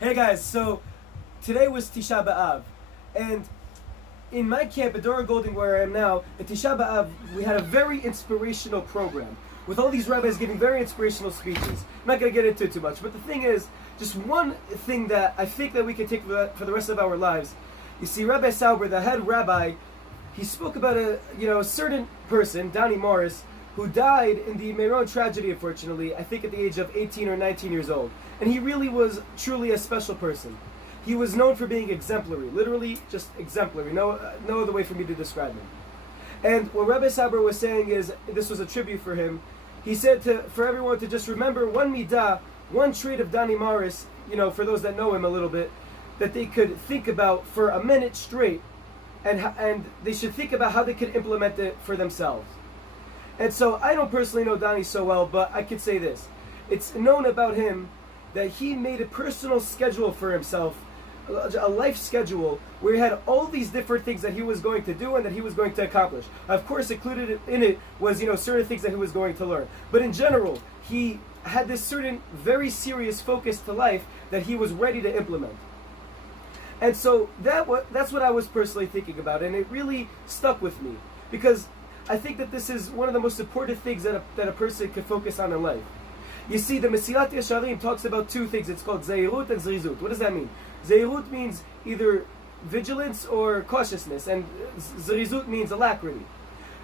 Hey guys, so today was Tisha B'Av, and in my camp at Dora Golding, where I am now, at Tisha B'Av, we had a very inspirational program with all these rabbis giving very inspirational speeches. I'm not going to get into it too much, but the thing is, just one thing that I think that we can take for the rest of our lives. You see, Rabbi Sauber, the head rabbi, he spoke about a certain person, Donnie Morris, who died in the Meron tragedy, unfortunately, I think at the age of 18 or 19 years old. And he really was truly a special person. He was known for being exemplary, literally just exemplary, no other way for me to describe him. And what Rabbi Saber was saying is, this was a tribute for him, he said for everyone to just remember one midah, one trait of Donnie Morris, for those that know him a little bit, that they could think about for a minute straight, and they should think about how they could implement it for themselves. And so I don't personally know Donnie so well, but I could say this. It's known about him that he made a personal schedule for himself, a life schedule, where he had all these different things that he was going to do and that he was going to accomplish. Of course, included in it was, certain things that he was going to learn. But in general, he had this certain very serious focus to life that he was ready to implement. And so that's what I was personally thinking about, and it really stuck with me, because I think that this is one of the most important things that a person can focus on in life. You see, the Mesilat Yesharim talks about two things. It's called Zeirut and Zrizut. What does that mean? Zeirut means either vigilance or cautiousness, and Zrizut means alacrity.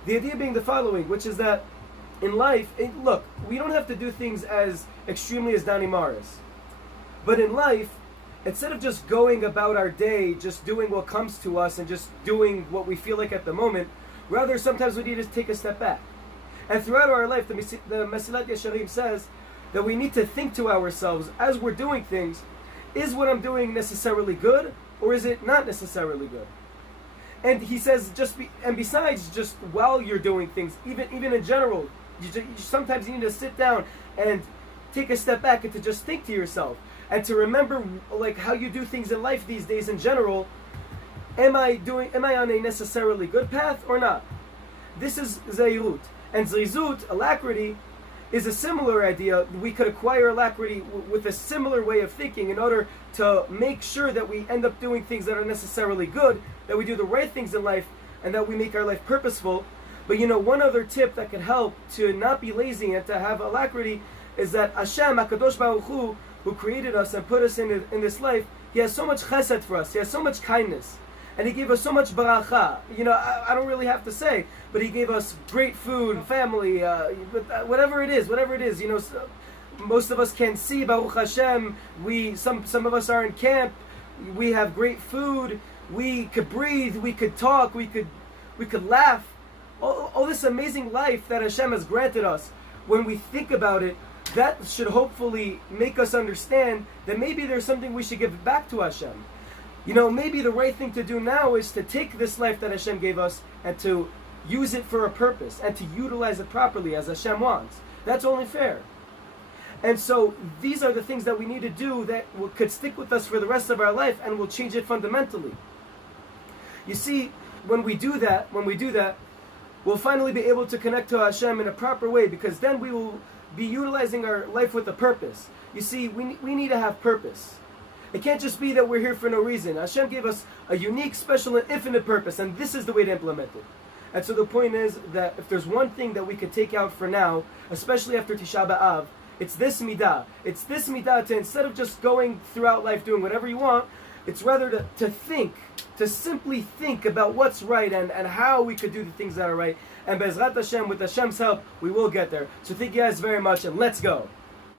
The idea being the following, which is that in life, look, we don't have to do things as extremely as Donnie Morris. But in life, instead of just going about our day, just doing what comes to us and just doing what we feel like at the moment, rather, sometimes we need to take a step back. And throughout our life, the Mesilat Yesharim says that we need to think to ourselves, as we're doing things, is what I'm doing necessarily good, or is it not necessarily good? And he says, besides just while you're doing things, even in general, sometimes you need to sit down and take a step back and to just think to yourself, and to remember like how you do things in life these days in general. Am I on a necessarily good path or not? This is Zeirut. And Zrizut, alacrity, is a similar idea. We could acquire alacrity with a similar way of thinking in order to make sure that we end up doing things that are necessarily good, that we do the right things in life, and that we make our life purposeful. But one other tip that can help to not be lazy and to have alacrity is that Hashem, HaKadosh Baruch Hu, who created us and put us in this life, He has so much chesed for us. He has so much kindness. And He gave us so much baracha. I don't really have to say, but He gave us great food, family, whatever it is. Most of us can't see, Baruch Hashem. Some of us are in camp. We have great food. We could breathe. We could talk. We could laugh. All this amazing life that Hashem has granted us. When we think about it, that should hopefully make us understand that maybe there's something we should give back to Hashem. Maybe the right thing to do now is to take this life that Hashem gave us and to use it for a purpose and to utilize it properly as Hashem wants. That's only fair. And so these are the things that we need to do that could stick with us for the rest of our life and will change it fundamentally. You see, when we do that, we'll finally be able to connect to Hashem in a proper way, because then we will be utilizing our life with a purpose. You see, we need to have purpose. It can't just be that we're here for no reason. Hashem gave us a unique, special, and infinite purpose, and this is the way to implement it. And so the point is that if there's one thing that we could take out for now, especially after Tisha B'Av, it's this midah. It's this midah to, instead of just going throughout life doing whatever you want, it's rather to think, to simply think about what's right and how we could do the things that are right. And Be'ezrat Hashem, with Hashem's help, we will get there. So thank you guys very much, and let's go.